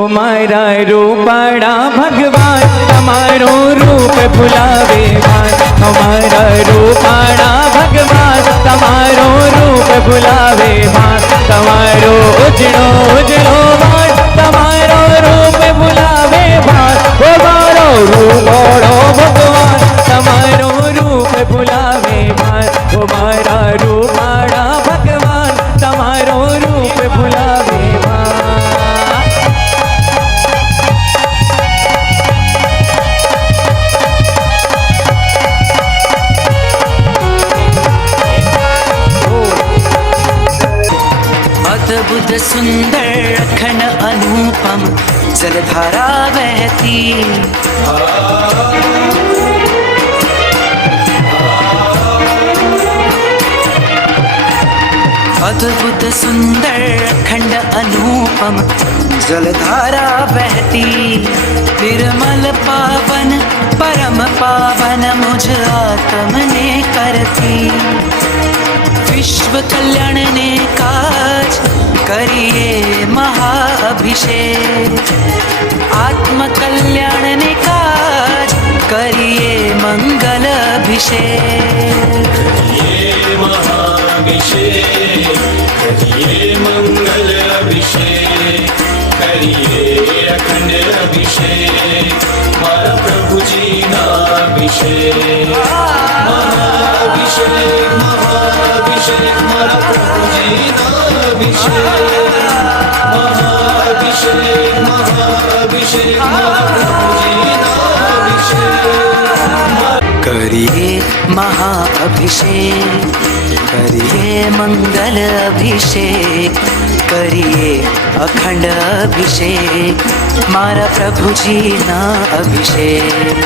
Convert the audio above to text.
हो मारा रूपाड़ा भगवान तमारो रूप भुलावे भान। हमारा रूपाड़ा भगवान तमारो रूप भुलावे भान। तमारो उजड़ो उजड़ो भान तमारो रूप भुलावे भान। हो मारो रूपाड़ो भगवान तमारो रूप भुलावे भान। हो मारा रूपाड़ा भगवान तमारो रूप भुलावे भान। अद्भुत सुंदर अखंड अनुपम जलधारा बहती। अद्भुत सुंदर अखंड अनुपम जलधारा बहती। निर्मल पावन परम पावन मुझ आत्म ने करती। विश्व कल्याण ने काज करिए महाअभिषेक। आत्म कल्याण ने काज करिए मंगल अभिषेक। करिए महाअभिषेक करिए मंगल अभिषेक करिए अखंड अभिषेक मारा प्रभु जी ना अभिषेक। महाअभिषेक महाअभिषेक मारा प्रभु जी ना अभिषेक। महाअभिषेक महाअभिषेक मारा प्रभु जी ना अभिषेक। करिए महाअभिषेक करिए मंगल अभिषेक करिए अखंड अभिषेक मारा प्रभु जी ना अभिषेक।